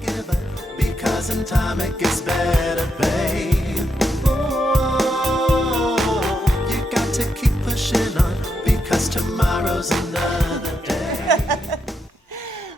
given, because in time it gets better, babe. Oh, you got to keep pushing on, because tomorrow's another day.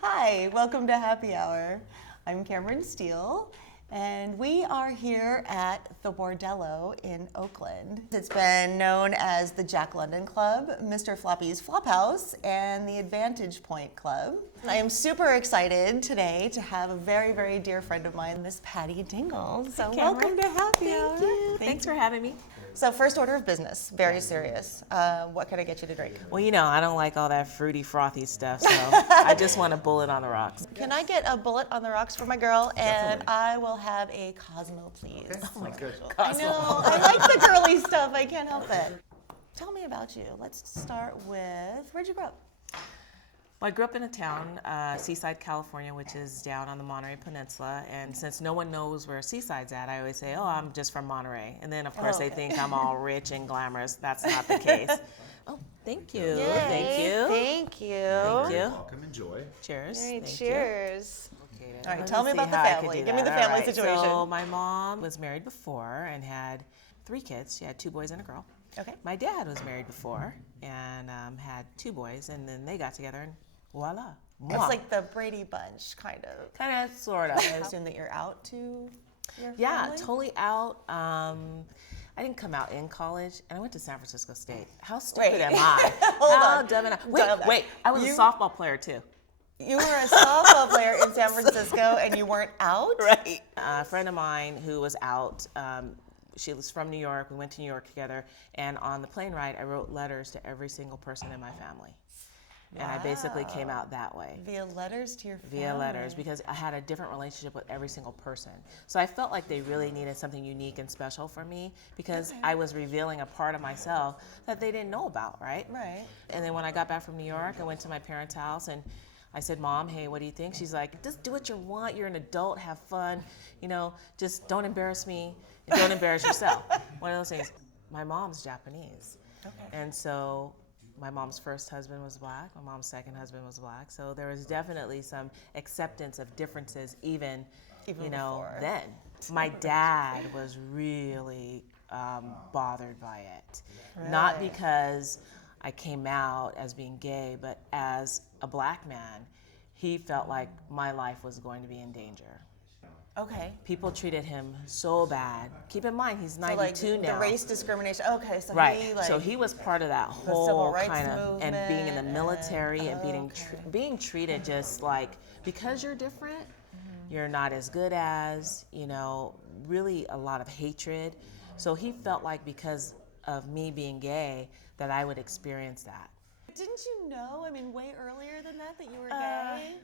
Hi, welcome to Happy Hour. I'm Cameron Stiehl, and we are here at the Bordello in Oakland. It's been known as the Jack London Club, Mr. Floppy's Flophouse, and the Advantage Point Club. I am super excited today to have a very, very dear friend of mine, Miss Patty Dingle. So welcome to Happy Hour. Thank you. Thanks for having me. So first order of business, very serious. What can I get you to drink? Well, you know, I don't like all that fruity, frothy stuff, so I just want a bullet on the rocks. Can I get a bullet on the rocks for my girl? And I will have a Cosmo, please. Okay. Oh my God. I know, I like the girly stuff, I can't help it. Tell me about you. Let's start with, where'd you grow up? Well, I grew up in a town, Seaside, California, which is down on the Monterey Peninsula. And since no one knows where Seaside's at, I always say, oh, I'm just from Monterey. And then, of course, they think I'm all rich and glamorous. That's not the case. Oh, thank you. Yay, Thank you. Thank you. Thank you. Welcome, enjoy. Cheers. All right, Thank cheers. You. Okay, All right, let tell me see about the how I could family. do Give me that. the family All right, situation. So my mom was married before and had 3 kids. She had 2 boys and a girl. Okay. My dad was married before and had 2 boys, and then they got together and voila. It's like the Brady Bunch, kind of. Kind of, sort of. I assume that you're out to your Yeah, family? totally out. I didn't come out in college, and I went to San Francisco State. How stupid am I? Hold How on. dumb am I? Dial back. Wait, I was a softball player too. You were a softball player in San Francisco and you weren't out? Right. A friend of mine who was out, she was from New York. We went to New York together, and on the plane ride, I wrote letters to every single person in my family. And I basically came out that way. Via letters to your family? Via letters, because I had a different relationship with every single person. So I felt like they really needed something unique and special for me, because I was revealing a part of myself that they didn't know about, right? Right. And then when I got back from New York, I went to my parents' house and I said, Mom, hey, what do you think? She's like, just do what you want. You're an adult, have fun. You know, just don't embarrass me and don't embarrass yourself. One of those things. My mom's Japanese. Okay. And so my mom's first husband was black. My mom's second husband was black. So there was definitely some acceptance of differences even before. then. My dad was really bothered by it. Really? Not because I came out as being gay, but as a black man, he felt like my life was going to be in danger. Okay. People treated him so bad. Keep in mind, he's 92 so like now. The race discrimination. Okay, so Right. he like. So he was part of that civil whole rights kind of, and being in the movement military and- and being treated just like, because you're different, you're not as good as, really a lot of hatred. So he felt like because of me being gay that I would experience that. Didn't you know? I mean, way earlier than that you were gay.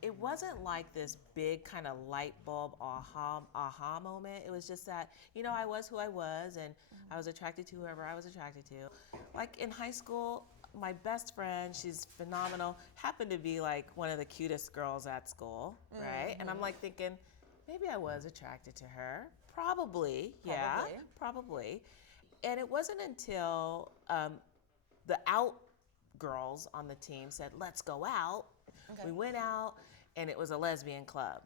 It wasn't like this big kind of light bulb aha moment. It was just that, I was who I was, and I was attracted to whoever I was attracted to. Like in high school, my best friend, she's phenomenal, happened to be like one of the cutest girls at school, right? And I'm like thinking, maybe I was attracted to her. Probably. Yeah, probably. And it wasn't until the out girls on the team said, let's go out. Okay. We went out, and it was a lesbian club.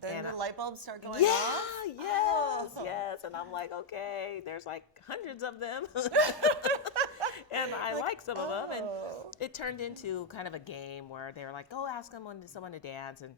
Then the light bulbs start going yeah, off? Yes. And I'm like, okay, there's like hundreds of them. And I like some of them. And it turned into kind of a game where they were like, go ask someone to dance. And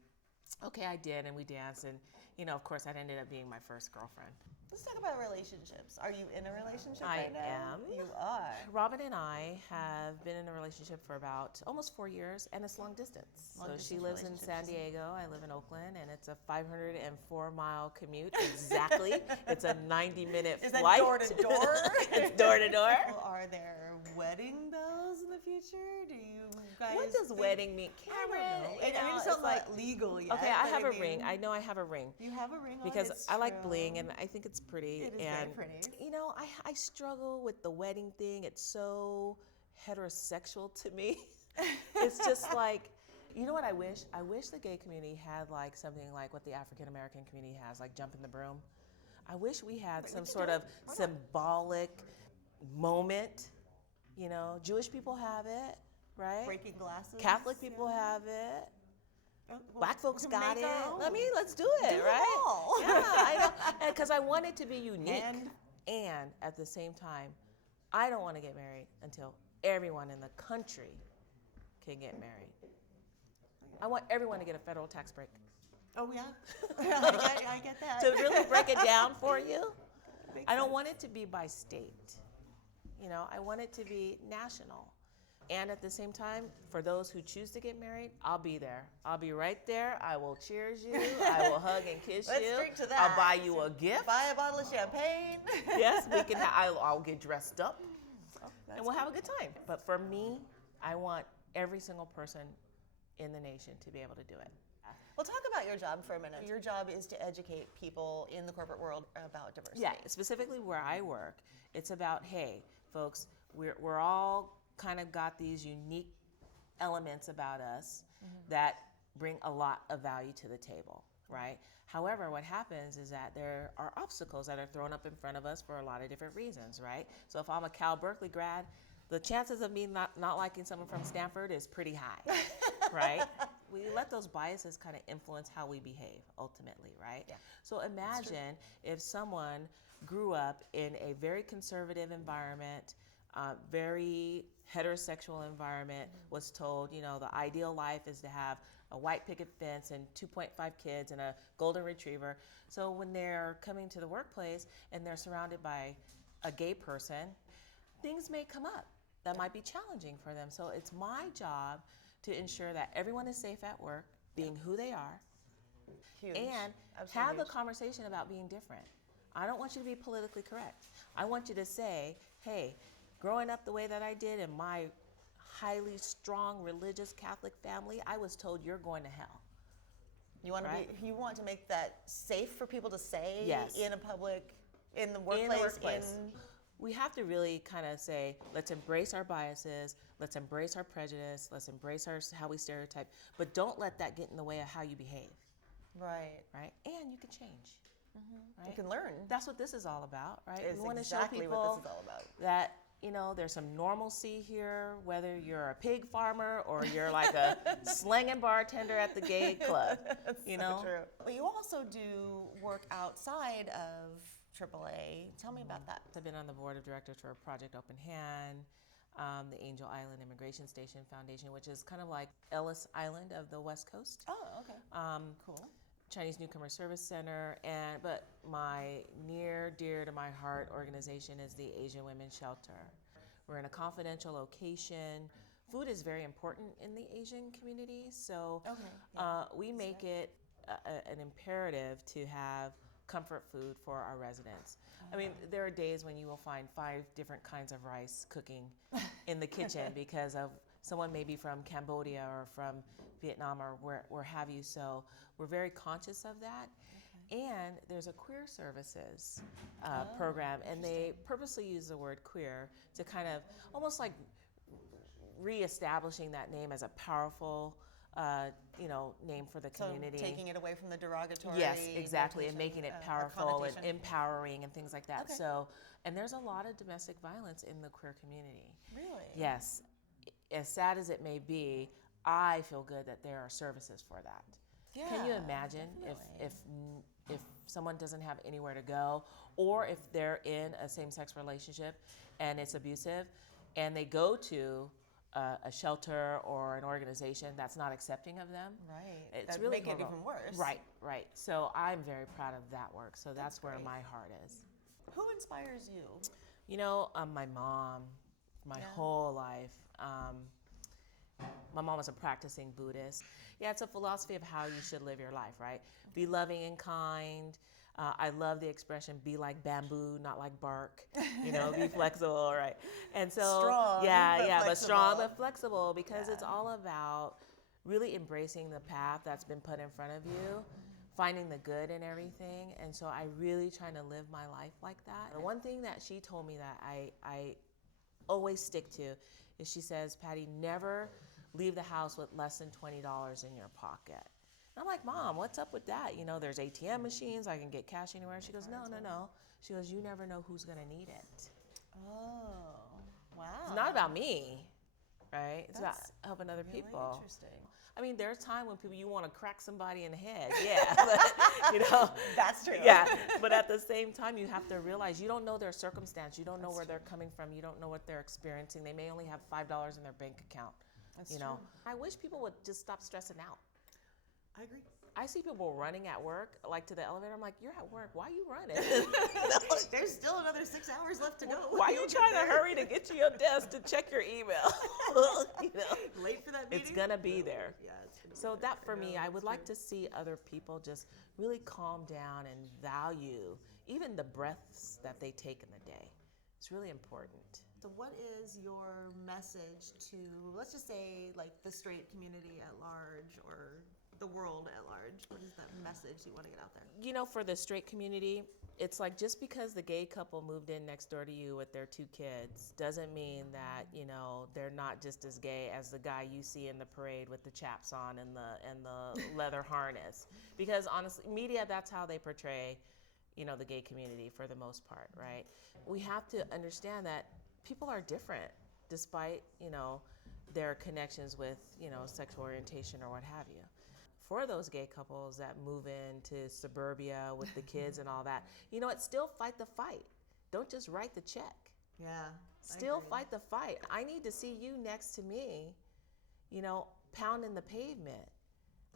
okay, I did, and we danced. And, of course, that ended up being my first girlfriend. Let's talk about relationships. Are you in a relationship I right now? am. You are. Robin and I have been in a relationship for about almost 4 years, and it's long distance. She lives in San Diego, I live in Oakland, and it's a 504-mile commute exactly. It's a 90-minute flight. Is that door to door? It's door to door. Well, are there wedding bells in the future? Do you guys? What does wedding mean, Cameron? I mean, it's not legal yet. Okay, I have a ring. I know I have a ring. You have a ring on? Because it's I like true. bling, and I think it's pretty. It is and, very pretty. I struggle with the wedding thing. It's so heterosexual to me. It's just like, you know what I wish? I wish the gay community had like something like what the African American community has, like jump in the broom. I wish we had some sort of symbolic moment. Jewish people have it, right? Breaking glasses. Catholic people have it. Oh, Black folks can got make it. our own. I mean, let's do it, Do it right? all. Yeah, I know. Because I want it to be unique. And At the same time, I don't want to get married until everyone in the country can get married. I want everyone to get a federal tax break. oh yeah, I get that. To really break it down for you, I don't want it to be by state. You know, I want it to be national. And at the same time, for those who choose to get married, I'll be there. I'll be right there. I will cheers you. I will hug and kiss Let's you. drink to that. I'll buy you a gift. Buy a bottle of champagne. Yes, we can. I'll get dressed up, That's and we'll have a good time. But for me, I want every single person in the nation to be able to do it. Well, talk about your job for a minute. Your job is to educate people in the corporate world about diversity. Yeah, specifically where I work, it's about, hey, folks, we're all kind of got these unique elements about us that bring a lot of value to the table, right? However, what happens is that there are obstacles that are thrown up in front of us for a lot of different reasons, right? So if I'm a Cal Berkeley grad, the chances of me not liking someone from Stanford is pretty high, right? We let those biases kind of influence how we behave ultimately, right? Yeah. So imagine if someone grew up in a very conservative environment, very heterosexual environment, was told, you know, the ideal life is to have a white picket fence and 2.5 kids and a golden retriever. So when they're coming to the workplace and they're surrounded by a gay person, things may come up that might be challenging for them. So it's my job to ensure that everyone is safe at work, being who they are, Huge. and Absolutely have the huge. conversation about being different. I don't want you to be politically correct. I want you to say, hey, growing up the way that I did in my highly strong religious Catholic family, I was told you're going to hell. You want to Right. be. You want to make that safe for people to say Yes. in a public, in the In workplace. the workplace. We have to really kind of say, let's embrace our biases, let's embrace our prejudice, let's embrace how we stereotype, but don't let that get in the way of how you behave, Right. right? And you can change, right? You can learn. That's what this is all about, right? It's We want to exactly show people what this is all about. that, you know, there's some normalcy here, whether you're a pig farmer or you're like a slanging bartender at the gay club, you know? So true. But you also do work outside of AAA. Tell me about that. I've been on the board of directors for Project Open Hand, the Angel Island Immigration Station Foundation, which is kind of like Ellis Island of the West Coast. Oh, okay. Cool. Chinese Newcomer Service Center, but my near dear to my heart organization is the Asian Women's Shelter. We're in a confidential location. Food is very important in the Asian community, so we make it an imperative to have comfort food for our residents. I mean, there are days when you will find 5 different kinds of rice cooking in the kitchen because of someone maybe from Cambodia or from Vietnam or where have you. So we're very conscious of that. And there's a queer services program, and they purposely use the word queer to kind of almost like reestablishing that name as a powerful name for the community. So taking it away from the derogatory. Yes, exactly, and notation, making it or powerful and connotation. empowering and things like that. Okay. So, and there's a lot of domestic violence in the queer community. Really? Yes, as sad as it may be, I feel good that there are services for that. Yeah, Can you imagine definitely. if someone doesn't have anywhere to go, or if they're in a same-sex relationship and it's abusive, and they go to a shelter or an organization that's not accepting of them? Right. It's That'd really make it horrible. even worse. Right. So I'm very proud of that work. So that's where great. my heart is. Who inspires you? You know, my mom, my whole life. My mom was a practicing Buddhist. Yeah, it's a philosophy of how you should live your life, right? Be loving and kind. I love the expression, be like bamboo, not like bark. You know, be flexible, right? And so, Strong, but strong flexible. but flexible, because it's all about really embracing the path that's been put in front of you, finding the good in everything. And so I really try to live my life like that. The one thing that she told me that I always stick to is she says, Patty, never leave the house with less than $20 in your pocket. And I'm like, Mom, what's up with that? You know, there's ATM machines, I can get cash anywhere. She goes, no. She goes, you never know who's gonna need it. Oh, wow. It's not about me, right? It's about That's helping other really people. interesting. I mean, there's time when you want to crack somebody in the head, yeah, but, That's true. yeah. But at the same time, you have to realize you don't know their circumstance, you don't know where they're coming from, you don't know what they're experiencing. They may only have $5 in their bank account. That's you know, I wish people would just stop stressing out. I agree. I see people running at work, like to the elevator. I'm like, you're at work. Why are you running? There's still another 6 hours left to go. Why are you trying to hurry to get to your desk to check your email? Late for that meeting? It's going to be there. Yeah, it's gonna be So there. that for me, I That's would like true. to see other people just really calm down and value even the breaths that they take in the day. It's really important. So what is your message to, let's just say, like the straight community at large or the world at large? What is that message you want to get out there? For the straight community, it's like just because the gay couple moved in next door to you with their 2 kids doesn't mean that, they're not just as gay as the guy you see in the parade with the chaps on and the leather harness. Because honestly, media, that's how they portray, the gay community for the most part, right? We have to understand that people are different despite, their connections with, sexual orientation or what have you. For those gay couples that move into suburbia with the kids and all that, it's still fight the fight. Don't just write the check. Yeah. Still fight the fight. I need to see you next to me, pounding the pavement.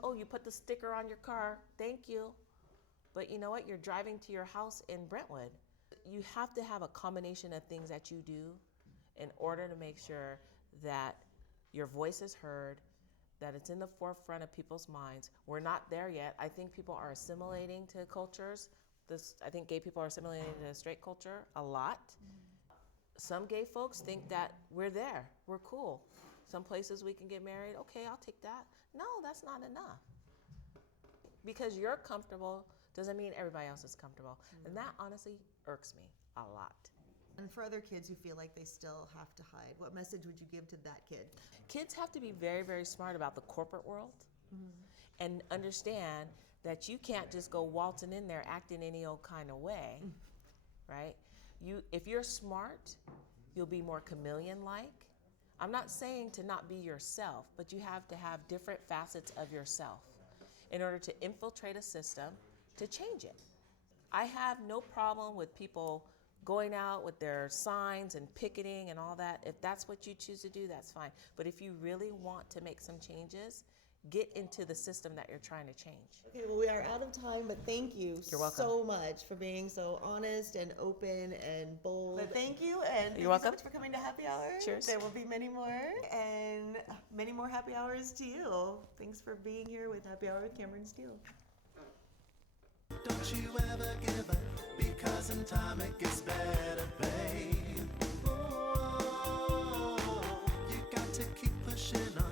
Oh, you put the sticker on your car. Thank you. But you know what? You're driving to your house in Brentwood. You have to have a combination of things that you do in order to make sure that your voice is heard, that it's in the forefront of people's minds. We're not there yet. I think people are assimilating to cultures. I think gay people are assimilating to straight culture a lot. Some gay folks think that we're there, we're cool. Some places we can get married, okay, I'll take that. No, that's not enough. Because you're comfortable doesn't mean everybody else is comfortable. And that honestly irks me a lot. And for other kids who feel like they still have to hide, what message would you give to that kid? Kids have to be very, very smart about the corporate world and understand that you can't just go waltzing in there acting any old kind of way, right? If you're smart, you'll be more chameleon-like. I'm not saying to not be yourself, but you have to have different facets of yourself in order to infiltrate a system to change it. I have no problem with people going out with their signs and picketing and all that. If that's what you choose to do, that's fine. But if you really want to make some changes, get into the system that you're trying to change. Okay, well, we are out of time, but thank you You're welcome. so much for being so honest and open and bold. But thank you, and thank You're welcome. you so much for coming to Happy Hour. Cheers. There will be many more, and many more Happy Hours to you. Thanks for being here with Happy Hour with Cameron Stiehl. Don't you ever give up, because in time it gets better, babe. Oh, you got to keep pushing on.